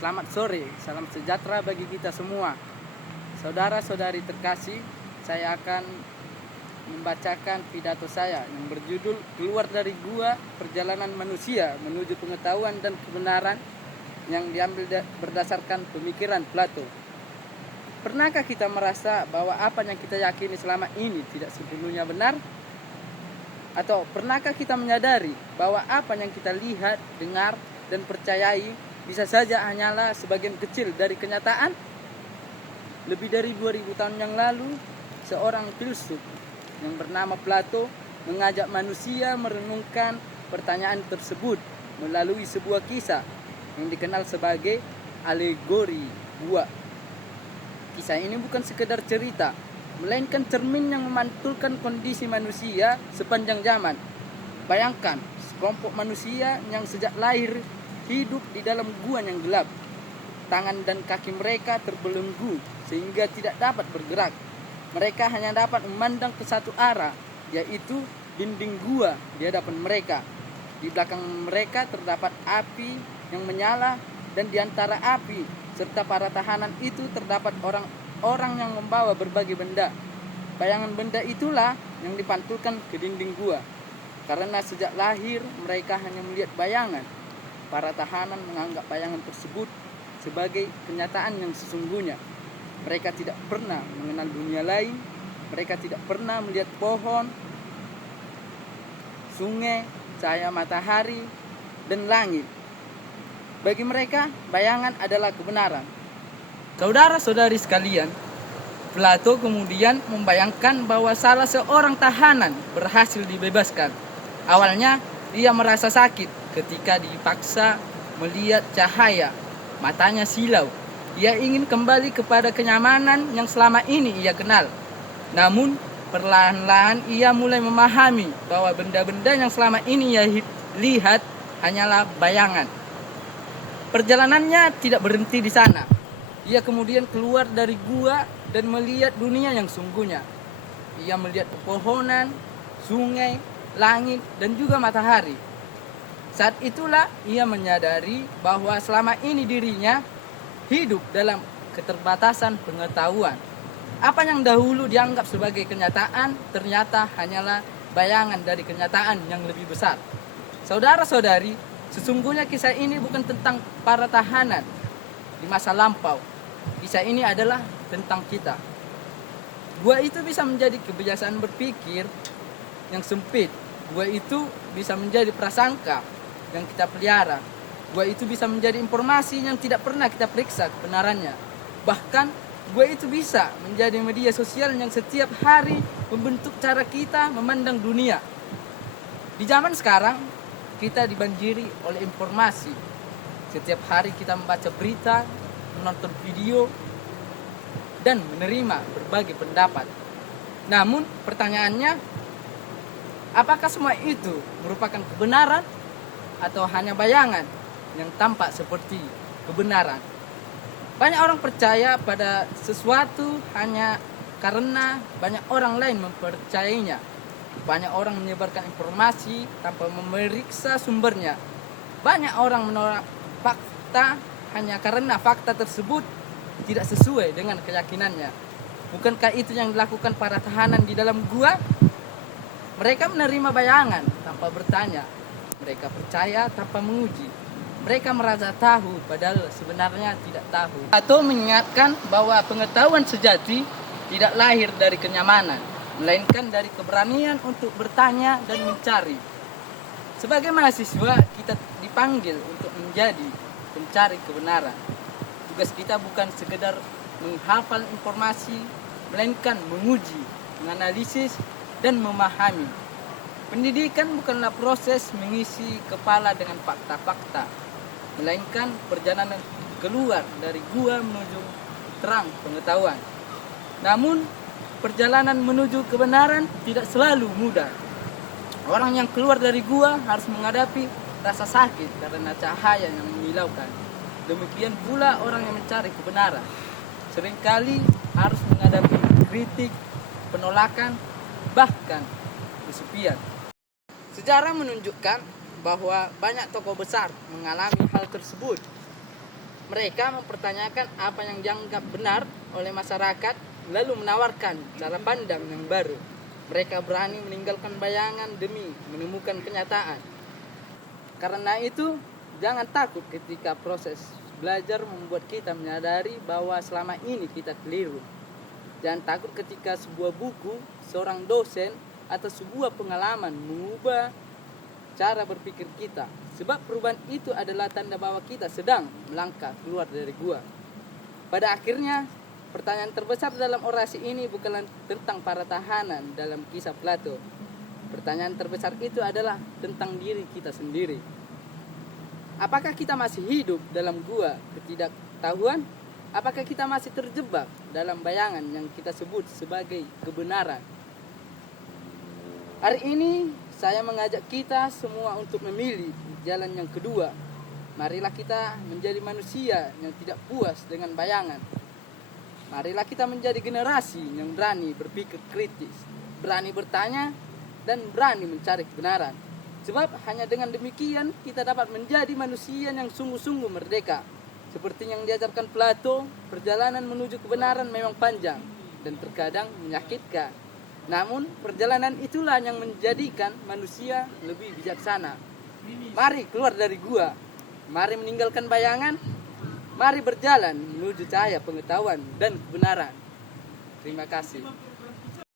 Selamat sore, salam sejahtera bagi kita semua. Saudara-saudari terkasih, saya akan membacakan pidato saya yang berjudul Keluar dari Gua, Perjalanan Manusia Menuju Pengetahuan dan Kebenaran, yang diambil berdasarkan pemikiran Plato. Pernahkah kita merasa bahwa apa yang kita yakini selama ini tidak sepenuhnya benar? Atau pernahkah kita menyadari bahwa apa yang kita lihat, dengar, dan percayai bisa saja hanyalah sebagian kecil dari kenyataan? Lebih dari 2000 tahun yang lalu, seorang filsuf yang bernama Plato mengajak manusia merenungkan pertanyaan tersebut melalui sebuah kisah yang dikenal sebagai alegori gua. Kisah ini bukan sekedar cerita, melainkan cermin yang memantulkan kondisi manusia sepanjang zaman. Bayangkan, sekelompok manusia yang sejak lahir hidup di dalam gua yang gelap. Tangan dan kaki mereka terbelenggu sehingga tidak dapat bergerak. Mereka hanya dapat memandang ke satu arah, yaitu dinding gua di hadapan mereka. Di belakang mereka terdapat api yang menyala, dan di antara api serta para tahanan itu terdapat orang-orang yang membawa berbagai benda. Bayangan benda itulah yang dipantulkan ke dinding gua. Karena sejak lahir mereka hanya melihat bayangan, para tahanan menganggap bayangan tersebut sebagai kenyataan yang sesungguhnya. Mereka tidak pernah mengenal dunia lain. Mereka tidak pernah melihat pohon, sungai, cahaya matahari, dan langit. Bagi mereka, bayangan adalah kebenaran. Saudara-saudari sekalian, Plato kemudian membayangkan bahwa salah seorang tahanan berhasil dibebaskan. Awalnya, ia merasa sakit ketika dipaksa melihat cahaya. Matanya silau. Ia ingin kembali kepada kenyamanan yang selama ini ia kenal. Namun, perlahan-lahan ia mulai memahami bahwa benda-benda yang selama ini ia lihat hanyalah bayangan. Perjalanannya tidak berhenti di sana. Ia kemudian keluar dari gua dan melihat dunia yang sungguhnya. Ia melihat pepohonan, sungai, langit, dan juga matahari. Saat itulah ia menyadari bahwa selama ini dirinya hidup dalam keterbatasan pengetahuan. Apa yang dahulu dianggap sebagai kenyataan ternyata hanyalah bayangan dari kenyataan yang lebih besar. Saudara-saudari, sesungguhnya kisah ini bukan tentang para tahanan di masa lampau. Kisah ini adalah tentang kita. Gua itu bisa menjadi kebiasaan berpikir yang sempit. Gua itu bisa menjadi prasangka yang kita pelihara. Gua itu bisa menjadi informasi yang tidak pernah kita periksa kebenarannya. Bahkan gua itu bisa menjadi media sosial yang setiap hari membentuk cara kita memandang dunia. Di zaman sekarang, kita dibanjiri oleh informasi. Setiap hari kita membaca berita, menonton video, dan menerima berbagai pendapat. Namun pertanyaannya, apakah semua itu merupakan kebenaran atau hanya bayangan yang tampak seperti kebenaran? Banyak orang percaya pada sesuatu hanya karena banyak orang lain mempercayainya. Banyak orang menyebarkan informasi tanpa memeriksa sumbernya. Banyak orang menolak fakta hanya karena fakta tersebut tidak sesuai dengan keyakinannya. Bukankah itu yang dilakukan para tahanan di dalam gua? Mereka menerima bayangan tanpa bertanya. Mereka percaya tanpa menguji. Mereka merasa tahu padahal sebenarnya tidak tahu. Atau mengingatkan bahwa pengetahuan sejati tidak lahir dari kenyamanan, melainkan dari keberanian untuk bertanya dan mencari. Sebagai mahasiswa, kita dipanggil untuk menjadi pencari kebenaran. Tugas kita bukan sekedar menghafal informasi, melainkan menguji, menganalisis, dan memahami. Pendidikan bukanlah proses mengisi kepala dengan fakta-fakta, melainkan perjalanan keluar dari gua menuju terang pengetahuan. Namun, perjalanan menuju kebenaran tidak selalu mudah. Orang yang keluar dari gua harus menghadapi rasa sakit karena cahaya yang menyilaukan. Demikian pula orang yang mencari kebenaran seringkali harus menghadapi kritik, penolakan, bahkan kesepian. Sejarah menunjukkan bahwa banyak tokoh besar mengalami hal tersebut. Mereka mempertanyakan apa yang dianggap benar oleh masyarakat, lalu menawarkan cara pandang yang baru. Mereka berani meninggalkan bayangan demi menemukan kenyataan. Karena itu, jangan takut ketika proses belajar membuat kita menyadari bahwa selama ini kita keliru. Jangan takut ketika sebuah buku, seorang dosen, atau sebuah pengalaman mengubah cara berpikir kita. Sebab perubahan itu adalah tanda bahwa kita sedang melangkah keluar dari gua. Pada akhirnya, pertanyaan terbesar dalam orasi ini bukanlah tentang para tahanan dalam kisah Plato. Pertanyaan terbesar itu adalah tentang diri kita sendiri. Apakah kita masih hidup dalam gua ketidaktahuan? Apakah kita masih terjebak dalam bayangan yang kita sebut sebagai kebenaran? Hari ini saya mengajak kita semua untuk memilih jalan yang kedua. Marilah kita menjadi manusia yang tidak puas dengan bayangan. Marilah kita menjadi generasi yang berani berpikir kritis, berani bertanya, dan berani mencari kebenaran. Sebab hanya dengan demikian kita dapat menjadi manusia yang sungguh-sungguh merdeka. Seperti yang diajarkan Plato, perjalanan menuju kebenaran memang panjang dan terkadang menyakitkan. Namun perjalanan itulah yang menjadikan manusia lebih bijaksana. Mari keluar dari gua. Mari meninggalkan bayangan. Mari berjalan menuju cahaya pengetahuan dan kebenaran. Terima kasih.